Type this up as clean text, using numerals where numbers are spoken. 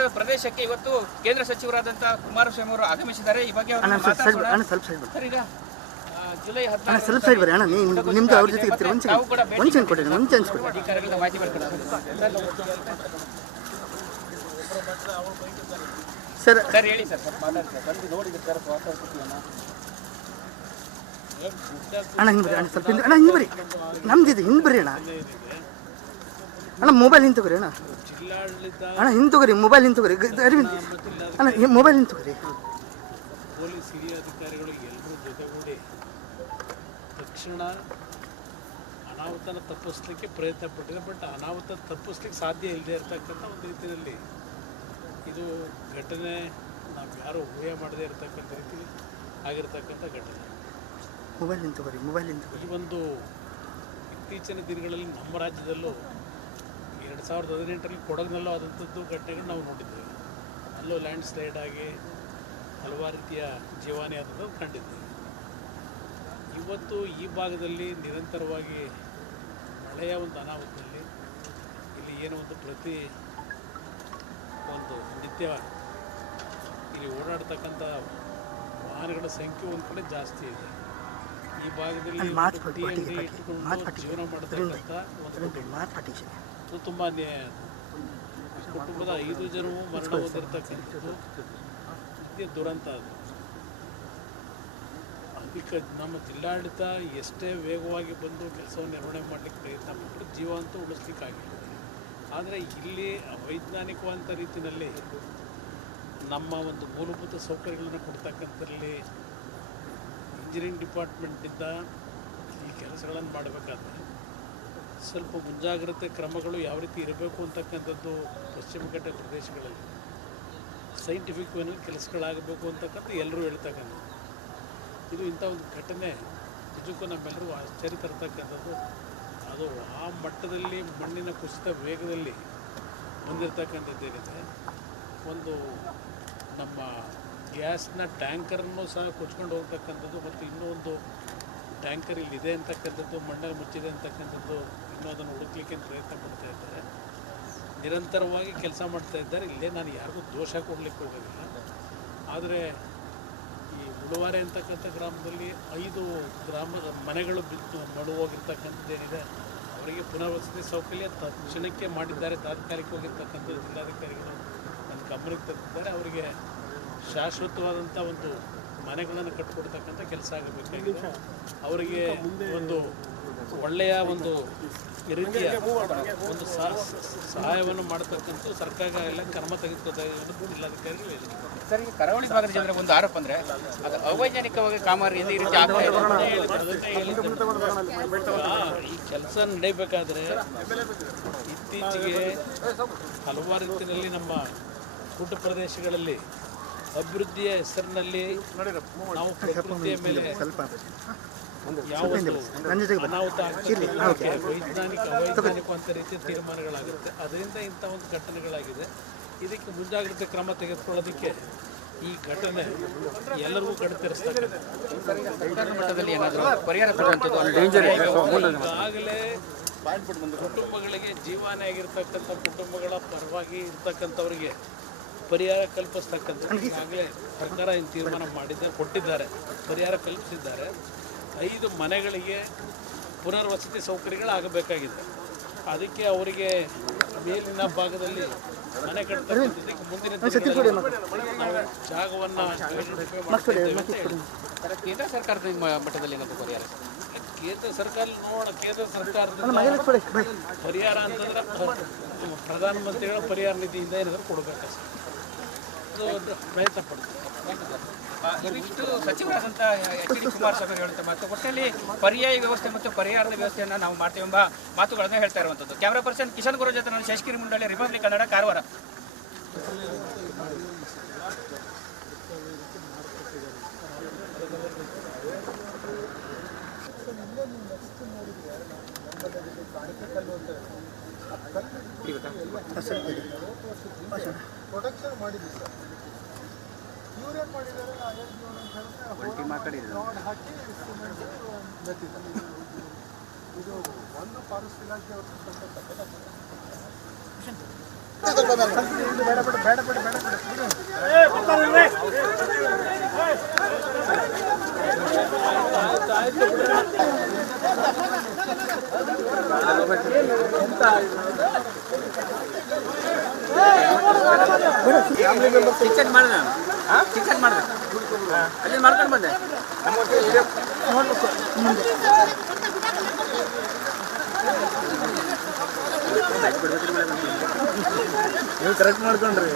ಸಂತ್ರಸ್ತ ಪ್ರದೇಶಕ್ಕೆ ಇವತ್ತು ಕೇಂದ್ರ ಸಚಿವರಾದಂತಹ ಕುಮಾರಸ್ವಾಮಿ ಅವರು ಆಗಮಿಸಿದ್ದಾರೆ. ಈ ಬಗ್ಗೆ ಸರ್ ಈಗ ಜುಲೈ 16 ನಿಮ್ದು ಅವ್ರ ಜೊತೆ ಅಧಿಕಾರಿಗಳ ಮಾಹಿತಿ ಬರ್ತಾರೆ ಸರ್. ಸರ್ ಹೇಳಿ ಸರ್, ಬಂದು ನೋಡಿದ್ರೆ ಸರ್ ಅಣ್ಣ ಹಿಂಗೆ ಬರ್ರಿ ಅಣ್ಣ, ಸ್ವಲ್ಪ ಅಣ್ಣ ಹಿಂಗೆ ಬರ್ರಿ, ನಮ್ದಿದೆ ಹಿಂಗೆ ಬರ್ರಿ ಅಣ್ಣ. ಅಣ್ಣ ಮೊಬೈಲ್ ಹಿಂಗೆ ತಗೋರಿ ಅಣ್ಣ, ಅಣ್ಣ ಹಿಂಗೆ ತಗೋರಿ, ಮೊಬೈಲ್ ಹಿಂಗೆ ತಗೋರಿ ಅರವಿಂದ್ ಅಣ್ಣ, ಮೊಬೈಲ್ ಹಿಂಗೆ ತಗೋರಿ. ಪೊಲೀಸ್ ಹಿರಿಯ ಅಧಿಕಾರಿಗಳು ಎಲ್ಲರೂ ಜೊತೆಗೂಡಿ ತಕ್ಷಣ ಅನಾಹುತನ ತಪ್ಪಿಸ್ಲಿಕ್ಕೆ ಪ್ರಯತ್ನ ಪಟ್ಟಿದೆ. ಬಟ್ ಅನಾಹುತ ತಪ್ಪಿಸ್ಲಿಕ್ಕೆ ಸಾಧ್ಯ ಇಲ್ಲದೆ ಇರತಕ್ಕಂಥ ಒಂದು ರೀತಿಯಲ್ಲಿ ಇದು ಘಟನೆ ನಾವು ಯಾರೂ ಊಹೆ ಮಾಡದೇ ಇರತಕ್ಕಂಥ ರೀತಿ ಆಗಿರ್ತಕ್ಕಂಥ ಘಟನೆ. ಮೊಬೈಲ್ ತಗೋರಿ, ಮೊಬೈಲ್ ತಗೋರಿ. ಈ ಒಂದು ಇತ್ತೀಚಿನ ದಿನಗಳಲ್ಲಿ ನಮ್ಮ ರಾಜ್ಯದಲ್ಲೂ 2018ರಲ್ಲಿ ಕೊಡಗಿನಲ್ಲೂ ಆದಂಥದ್ದು ಘಟನೆಗಳು ನಾವು ನೋಡಿದ್ದೇವೆ. ಅಲ್ಲೂ ಲ್ಯಾಂಡ್ ಸ್ಲೈಡ್ ಆಗಿ ಹಲವಾರು ರೀತಿಯ ಜೀವಾನಿ ಆದದ್ದು ಕಂಡಿದ್ದೇವೆ. ಇವತ್ತು ಈ ಭಾಗದಲ್ಲಿ ನಿರಂತರವಾಗಿ ಮಳೆಯ ಒಂದು ಅನಾಹುತದಲ್ಲಿ ಇಲ್ಲಿ ಏನೋ ಒಂದು ನಿತ್ಯ ಇಲ್ಲಿ ಓಡಾಡ್ತಕ್ಕಂಥ ವಾಹನಗಳ ಸಂಖ್ಯೆ ಒಂದು ಕಡೆ ಜಾಸ್ತಿ ಇದೆ. ಈ ಭಾಗದಲ್ಲಿ ಜೀವನ ಮಾಡತಕ್ಕಂಥ ಒಂದು ತುಂಬ ಅನ್ಯಾಯ. ಕುಟುಂಬದ 5 ಜನರು ಮರಣ ಹೊಂದಿರತಕ್ಕಂಥದ್ದು ನಿತ್ಯ ದುರಂತ. ಅದು ಅದಕ್ಕೆ ನಮ್ಮ ಜಿಲ್ಲಾಡಳಿತ ಎಷ್ಟೇ ವೇಗವಾಗಿ ಬಂದು ಕೆಲಸವನ್ನು ನಿರ್ವಹಣೆ ಮಾಡಲಿಕ್ಕೆ ಪ್ರಯತ್ನ ಪಟ್ಟರು ಜೀವ ಅಂತೂ ಉಳಿಸ್ಲಿಕ್ಕಾಗಿಲ್ಲ. ಆದರೆ ಇಲ್ಲಿ ಅವೈಜ್ಞಾನಿಕವಾದ ರೀತಿಯಲ್ಲಿ ನಮ್ಮ ಒಂದು ಮೂಲಭೂತ ಸೌಕರ್ಯಗಳನ್ನು ಕೊಡ್ತಕ್ಕಂಥದ್ರಲ್ಲಿ ಇಂಜಿನಿಯರಿಂಗ್ ಡಿಪಾರ್ಟ್ಮೆಂಟಿಂದ ಈ ಕೆಲಸಗಳನ್ನು ಮಾಡಬೇಕಾದ್ರೆ ಸ್ವಲ್ಪ ಮುಂಜಾಗ್ರತೆ ಕ್ರಮಗಳು ಯಾವ ರೀತಿ ಇರಬೇಕು ಅಂತಕ್ಕಂಥದ್ದು ಪಶ್ಚಿಮ ಘಟ್ಟ ಪ್ರದೇಶಗಳಲ್ಲಿ ಸೈಂಟಿಫಿಕ್ ವೇನಲ್ಲಿ ಕೆಲಸಗಳಾಗಬೇಕು ಅಂತಕ್ಕಂಥ ಎಲ್ಲರೂ ಹೇಳ್ತಕ್ಕಂಥದ್ದು. ಇದು ಇಂಥ ಒಂದು ಘಟನೆ ನಿಜಕ್ಕೂ ನಮ್ಮೆಲ್ಲರೂ ಆಶ್ಚರ್ಯ ತರ್ತಕ್ಕಂಥದ್ದು. ಅದು ಆ ಮಟ್ಟದಲ್ಲಿ ಮಣ್ಣಿನ ಕುಸಿತ ವೇಗದಲ್ಲಿ ಹೊಂದಿರತಕ್ಕಂಥದ್ದೇನಿದೆ. ಒಂದು ನಮ್ಮ ಗ್ಯಾಸ್ನ ಟ್ಯಾಂಕರನ್ನು ಸಹ ಕೊಚ್ಕೊಂಡು ಹೋಗ್ತಕ್ಕಂಥದ್ದು ಮತ್ತು ಇನ್ನೂ ಒಂದು ಟ್ಯಾಂಕರ್ ಇಲ್ಲಿದೆ ಅಂತಕ್ಕಂಥದ್ದು, ಮಣ್ಣಲ್ಲಿ ಮುಚ್ಚಿದೆ ಅಂತಕ್ಕಂಥದ್ದು, ಇನ್ನೂ ಅದನ್ನು ಹುಡುಕ್ಲಿಕ್ಕೆ ಪ್ರಯತ್ನ ಪಡ್ತಾ ಇದ್ದಾರೆ. ನಿರಂತರವಾಗಿ ಕೆಲಸ ಮಾಡ್ತಾ ಇದ್ದಾರೆ. ಇಲ್ಲೇ ನಾನು ಯಾರಿಗೂ ದೋಷ ಕೊಡಲಿಕ್ಕೆ ಹೋಗೋದಿಲ್ಲ. ಆದರೆ ಈ ಉಳುವಾರೆ ಅಂತಕ್ಕಂಥ ಗ್ರಾಮದಲ್ಲಿ 5 ಗ್ರಾಮದ ಮನೆಗಳು ಬಿದ್ದು ಮಡುವಾಗಿರ್ತಕ್ಕಂಥದ್ದೇನಿದೆ ಅವರಿಗೆ ಪುನರ್ವಸತಿ ಸೌಕರ್ಯ ತಕ್ಷಣಕ್ಕೆ ಮಾಡಿದ್ದಾರೆ. ತಾತ್ಕಾಲಿಕವಾಗಿರ್ತಕ್ಕಂಥದ್ದು ಜಿಲ್ಲಾಧಿಕಾರಿಗಳು ನನ್ನ ಗಮನಕ್ಕೆ ತಂದಿದ್ದಾರೆ. ಅವರಿಗೆ ಶಾಶ್ವತವಾದಂಥ ಒಂದು ಮನೆಗಳನ್ನು ಕಟ್ಟಿಕೊಡ್ತಕ್ಕಂಥ ಕೆಲಸ ಆಗಬೇಕಾಗಿದೆ. ಅವರಿಗೆ ಒಂದು ಒಳ್ಳೆಯ ಒಂದು ರೀತಿಯ ಒಂದು ಸಹಾಯವನ್ನು ಮಾಡತಕ್ಕಂಥ ಸರ್ಕಾರ ಎಲ್ಲ ಕ್ರಮ ತೆಗೆದುಕೊಳ್ತಾರೆ ಜಿಲ್ಲಾಧಿಕಾರಿಗಳು ಹೇಳಿದ್ದಾರೆ. ಸರ್, ಈ ಕರಾವಳಿ ಭಾಗದ ಜನರ ಒಂದು ಆರೋಪ ಅಂದರೆ ಅದು ಅವೈಜ್ಞಾನಿಕವಾಗಿ ಕಾಮಗಾರಿ ಈ ರೀತಿ ಆಗ್ತಾ ಇದೆ. ಈ ಕೆಲಸ ನಡೀಬೇಕಾದ್ರೆ ಇತ್ತೀಚೆಗೆ ಹಲವಾರು ರೀತಿಯಲ್ಲಿ ನಮ್ಮ ಗುಡ್ಡ ಪ್ರದೇಶಗಳಲ್ಲಿ ಅಭಿವೃದ್ಧಿಯ ಹೆಸರಿನಲ್ಲಿ ನಾವು ಪ್ರಕೃತಿಯ ಮೇಲೆ ಯಾವ ಅನಾಹುತ ಆಗ್ತದೆ ಅವೈಜ್ಞಾನಿಕವಂತ ರೀತಿಯ ತೀರ್ಮಾನಗಳಾಗುತ್ತೆ. ಅದರಿಂದ ಇಂಥ ಒಂದು ಘಟನೆಗಳಾಗಿದೆ. ಇದಕ್ಕೆ ಮುಂಜಾಗ್ರತೆ ಕ್ರಮ ತೆಗೆದುಕೊಳ್ಳೋದಕ್ಕೆ ಈ ಘಟನೆ ಎಲ್ಲರಿಗೂ ಕಡಿತರಿಸ್ತದೆ. ಈಗಾಗಲೇ ಕುಟುಂಬಗಳಿಗೆ ಜೀವನ ಆಗಿರ್ತಕ್ಕಂಥ ಕುಟುಂಬಗಳ ಪರವಾಗಿ ಇರ್ತಕ್ಕಂಥವರಿಗೆ ಪರಿಹಾರ ಕಲ್ಪಿಸ್ತಕ್ಕಂಥ ಈಗಾಗಲೇ ಸರ್ಕಾರ ಏನು ತೀರ್ಮಾನ ಕೊಟ್ಟಿದ್ದಾರೆ, ಪರಿಹಾರ ಕಲ್ಪಿಸಿದ್ದಾರೆ. 5 ಮನೆಗಳಿಗೆ ಪುನರ್ವಸತಿ ಸೌಕರ್ಯಗಳಾಗಬೇಕಾಗಿದೆ. ಅದಕ್ಕೆ ಅವರಿಗೆ ಮೇಲಿನ ಭಾಗದಲ್ಲಿ ಮನೆ ಕಟ್ಟತಕ್ಕಂಥದ್ದಕ್ಕೆ ಮುಂದಿನ ಜಾಗವನ್ನು ಕೇಂದ್ರ ಸರ್ಕಾರದ ಮಟ್ಟದಲ್ಲಿ ಏನಾದರೂ ಪರಿಹಾರ? ಕೇಂದ್ರ ಸರ್ಕಾರ ಕೇಂದ್ರ ಸರ್ಕಾರದಿಂದ ಪರಿಹಾರ ಅಂತಂದ್ರೆ ಪ್ರಧಾನಮಂತ್ರಿಗಳ ಪರಿಹಾರ ನಿಧಿಯಿಂದ ಏನಾದರೂ ಕೊಡಬೇಕು. ಅದು ಪ್ರಯತ್ನ ಪಡ್ತೀವಿ. ಇವಿಷ್ಟು ಸಚಿವರಾದಂಥ ಎಚ್.ಡಿ. ಕುಮಾರಸ್ವಾಮಿ ಹೇಳುತ್ತೆ ಮತ್ತು ಒಟ್ಟಲ್ಲಿ ಪರ್ಯಾಯ ವ್ಯವಸ್ಥೆ ಮತ್ತು ಪರಿಹಾರದ ವ್ಯವಸ್ಥೆಯನ್ನು ನಾವು ಮಾಡ್ತೀವಿ ಎಂಬ ಮಾತುಗಳನ್ನು ಹೇಳ್ತಾ ಇರುವಂಥದ್ದು. ಕ್ಯಾಮ್ರಾ ಪರ್ಸನ್ ಕಿಶನ್ ಗುರು ಜೊತೆ ನಾನು ಶೇಷಗಿರಿ ಮುಂಡಳ್ಳಿ, ರಿಪಬ್ಲಿಕ್ ಕನ್ನಡ, ಕಾರವಾರ. ಪ್ರೊಟೆಕ್ಷನ್ ಮಾಡಿದ್ವಿ ಸರ್. ಇವ್ರೇನು ಮಾಡಿದ್ದಾರೆ, ರೋಡ್ ಹಾಕಿ ಸಿಮೆಂಟ್ ಮೆತ್ತಿದ್ದಾರೆ. ಇದು ಒಂದು ಫಾರೆಸ್ಟ್ ಇಲಾಖೆ ಅವ್ರ ಚಿಕನ್ ಮಾಡಿದೆ ಚಿಕನ್ ಮಾಡಿದೆ ಅಲ್ಲಿ ಮಾಡ್ಕೊಂಡು ಬಂದೆ ನೀವು ಕರೆಕ್ಟ್ ಮಾಡ್ಕೊಂಡ್ರಿ